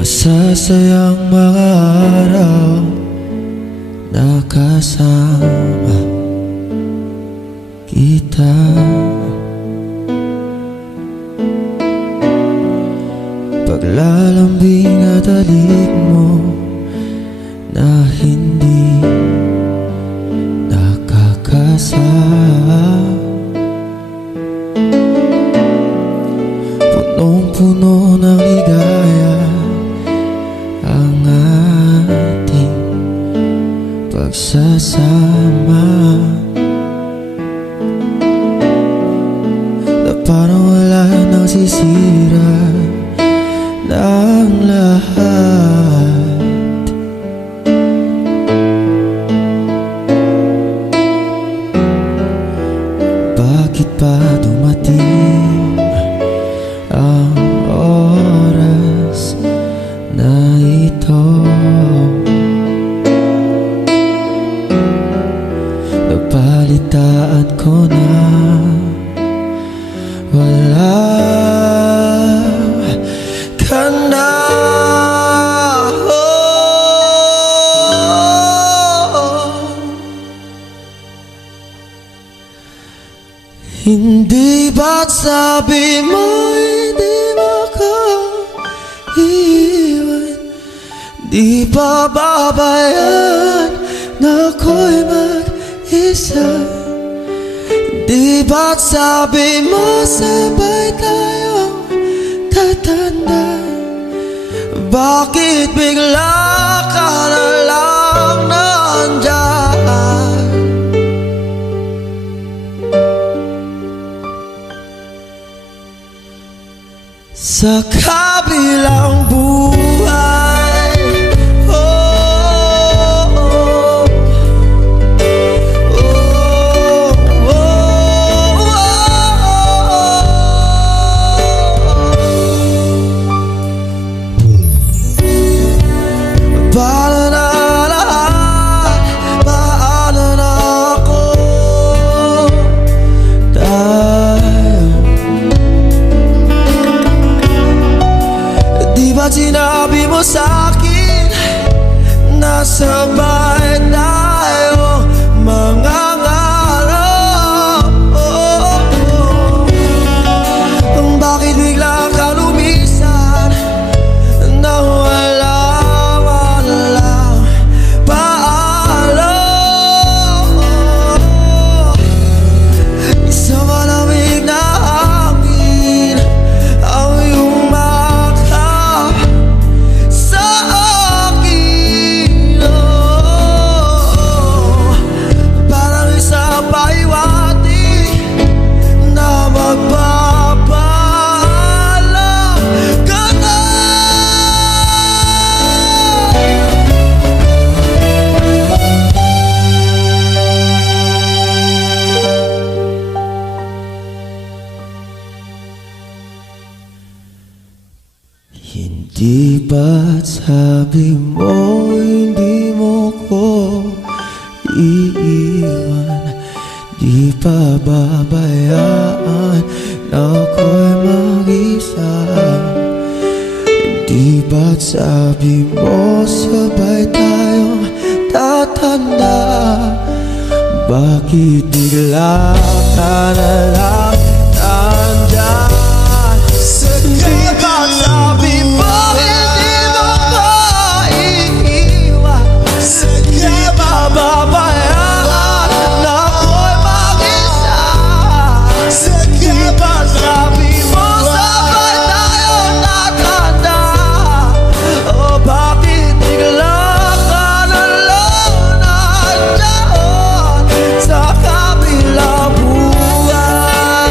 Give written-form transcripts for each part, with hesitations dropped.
Masasayang mga araw na kasama kita. Paglalambing at halik mo na hindi nakakasama. Punong-puno ng ligaya ang ating pagsasama, na parang wala nang sisira ng lahat. Bakit pa dumating ang oras na ito? Napalitaan ko na wala ka na. Hindi ba't sabi mo hindi makaiwan? Di ba babayaan na ako'y mag-isa? Di ba't sabi mo sabay tayong tatanda? Bakit bigla ka na lang nandyan? Sa kabilang buhay, oh, oh, oh, oh, oh, paano na lahat, paano na ako, di ba't sinabi mo sa'kin na sabay tayo mangangarap? Bakit bigla ka lumisan na wala man lang paalam? Isang malamig na hangin ang iyong makap sa akin, parang isang paiwati na magpapaalam ka na. Hindi ba't sabi mo hindi mo ko iiwan? Di pa babayaan na ako'y mag-isa? Di ba't sabi mo sabay tayong tatanda? Bakit bigla ka na lang nandyan? Di ba't sabi mo hindi mo maiiwan? Di ba babayaan na ako'y mag-isa? Di ba't sabi mo sabay tayong tatanda? O bakit bigla ka na lang nandyan sa kabilang buhay?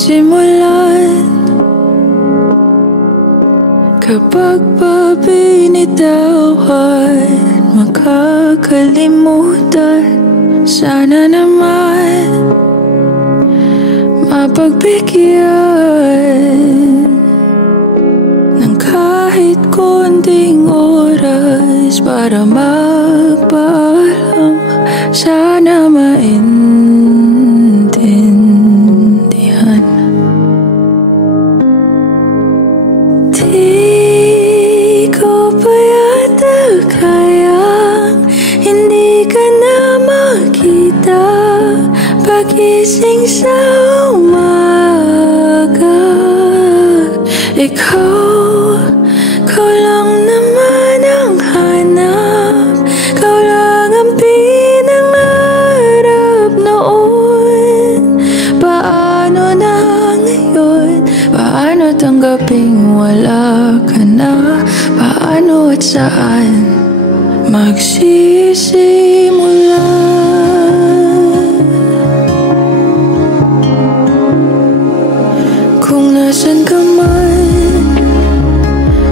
sisimulan kapag pa binitawan, makakalimutan. Sana naman mapagbigyan ng kahit konting oras para magpaalam. Sana maintindihan. Di ko pa yata kayang hindi ka na makita pagising sa umaga. Ikaw lang naman ang hanap, ikaw lang ang pinangarap noon. Paano na ngayon? Paano tanggaping wala ka na? Paano at saan magsisimula? Kung nasan ka man,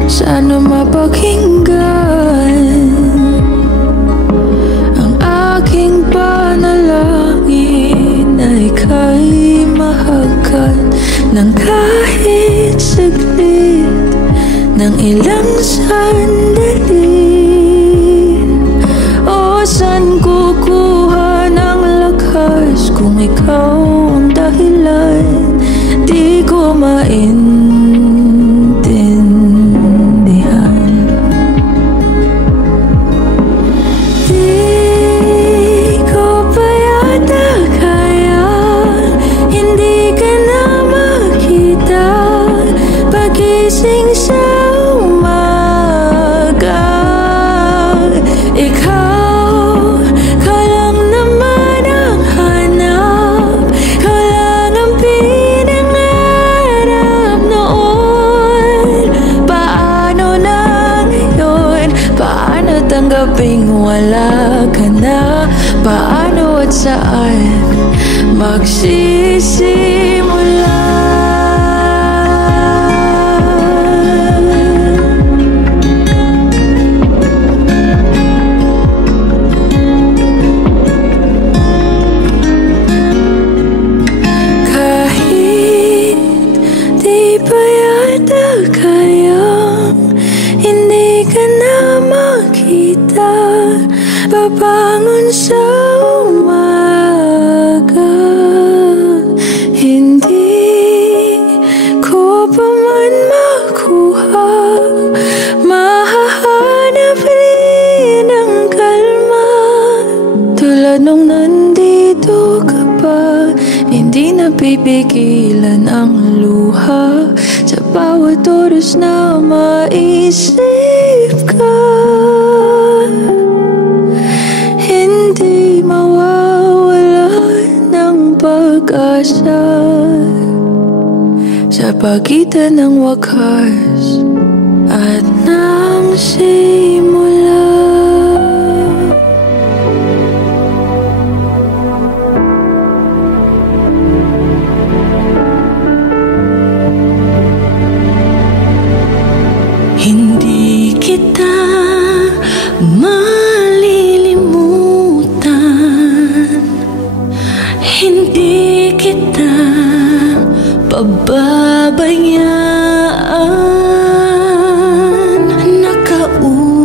sana mapakinggan ang aking panalangin na ika'y mahagkan ng kahit saglit, ng ilang sandali. O saan kukuha ng lakas kung ikaw ang dahilan? Di ko maintindihan. Di ko pa yata kaya hindi ka na makita pagising sa umaga. Ikaw lang naman ang hanap, ikaw lang ang pinangarap noon. Paano na ngayon? Paano tanggaping wala ka na? Paano at saan magsisimula? Kahit di pa yata kayang hindi ka na makita babangon sa umaga. Hindi ko pa man makuha, mahahanap rin ang kalma. Tulad nung nandito ka pa, hindi napipigilan ang luha. Sa bawat oras na maisip ka, hindi mawawala ng pag-asa. Sa pagitan ng wakas at ng simula. Hindi kita malilimutan, hindi kita pababayaan. Nakauwi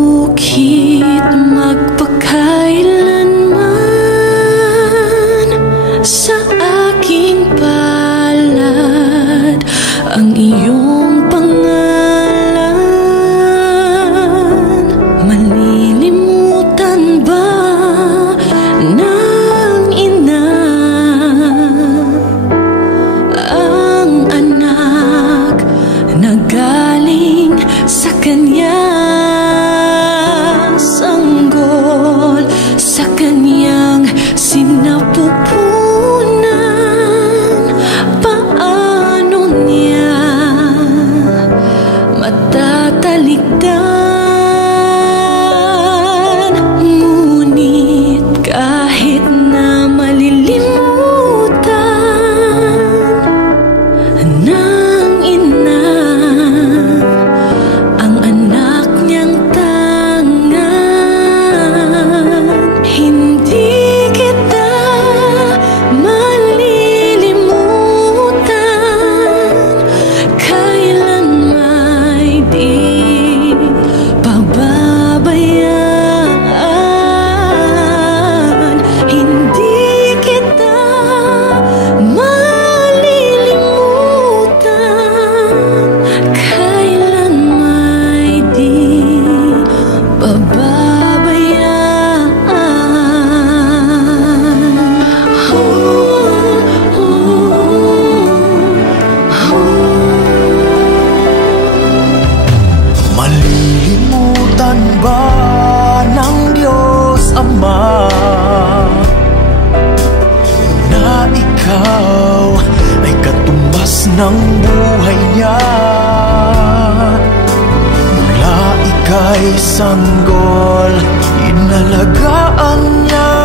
ay sanggol, inalagaan niya.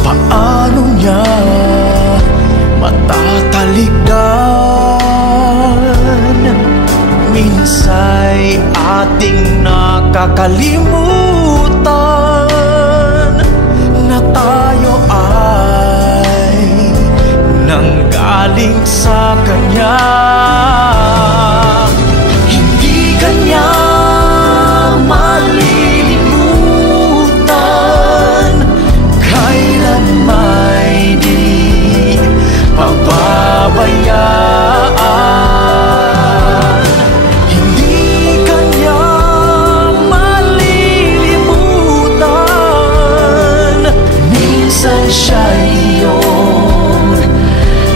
Paano niya matatalikdan? Minsa'y ating nakakalimutan na tayo ay nanggaling sa Kanya. Hindi Kanya malilimutan, kailan may di pababayaan. Hindi Kanya malilimutan, minsan siya'y iyong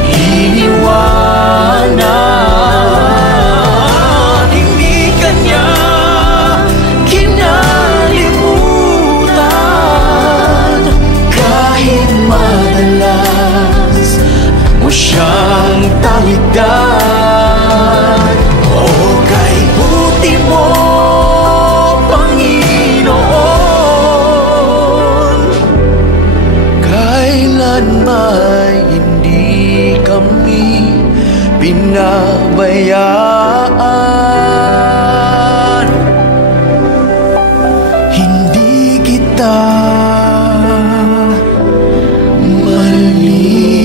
iniwanan. Hindi Kanya kinalimutan, kahit madalas mo siyang talikdan. O kay buti mo, Panginoon, kailan may hindi kami pinabayaan. Hindi kita malilimutan.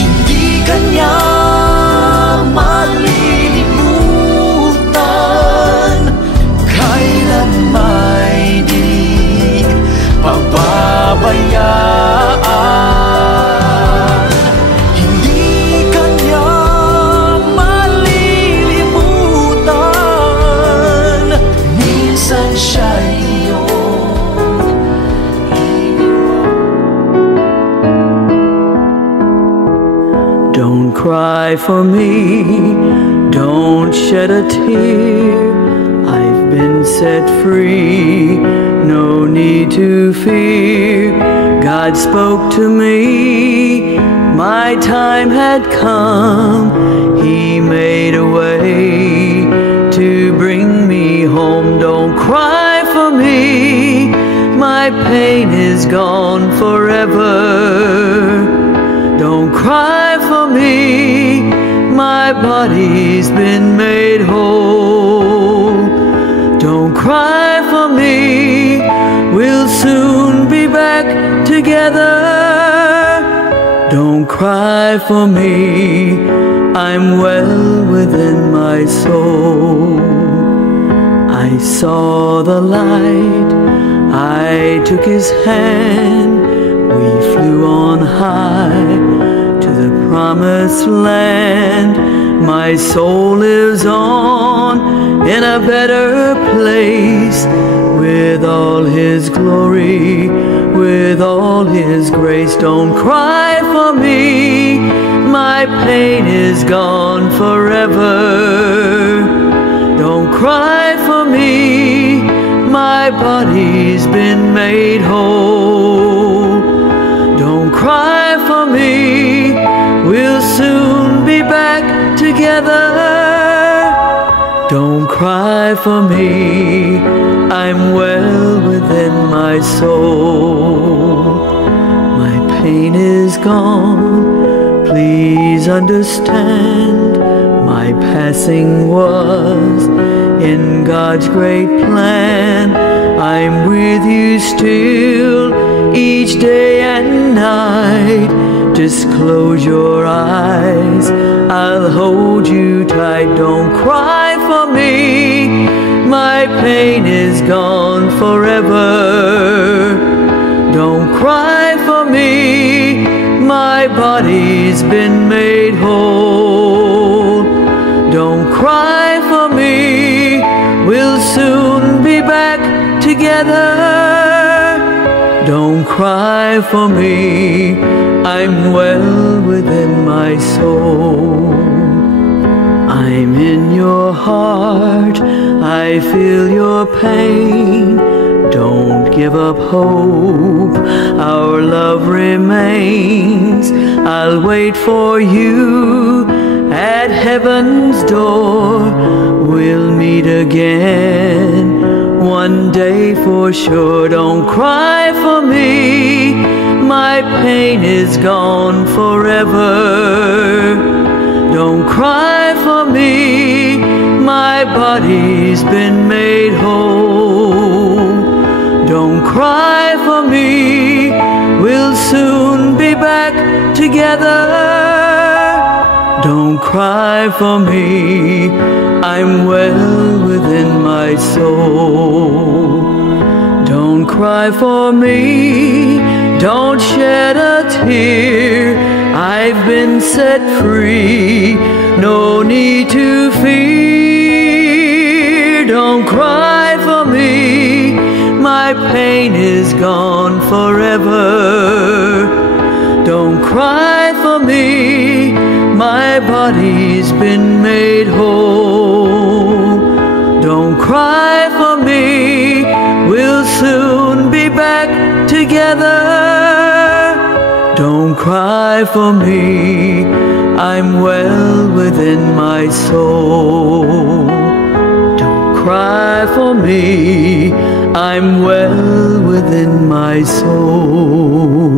Hindi Kanya malilimutan, kailan may di pababayaan. Hindi Kanya malilimutan, minsan siya'y iyong Don't cry for me, don't shed a tear. I've been set free, no need to fear. God spoke to me, my time had come. He made a way to bring me home. Don't cry for me, my pain is gone forever. Don't cry for me, my body's been made whole. Don't cry for me, we'll soon be back together. Don't cry for me, I'm well within my soul. I saw the light, I took his hand, we flew on high to the promised land. My soul lives on in a better place, with all his glory, with all his grace. Don't cry for me, my pain is gone forever. Don't cry for me, my body's been made whole. Don't cry for me, we'll soon be back together. Don't cry for me, I'm well within my soul. My pain is gone, please understand. My passing was in God's great plan. I'm with you still, each day and night. Just close your eyes, I'll hold you tight. Don't cry for me, my pain is gone forever. Don't cry for me, my body's been made whole. Don't cry for me, we'll soon be back together. Don't cry for me, I'm well within my soul. I'm in your heart, I feel your pain. Don't give up hope, our love remains. I'll wait for you at heaven's door. We'll meet again one day for sure. Don't cry for me, my pain is gone forever. Don't cry for me, my body's been made whole. Don't cry for me, we'll soon be back together. Don't cry for me, I'm well within my soul. Don't cry for me, don't shed a tear. I've been set free, no need to fear. Don't cry for me, my pain is gone forever. Don't cry for me, my body's been made whole. Don't cry for me, we'll soon be back together. Don't cry for me, I'm well within my soul. Don't cry for me, I'm well within my soul.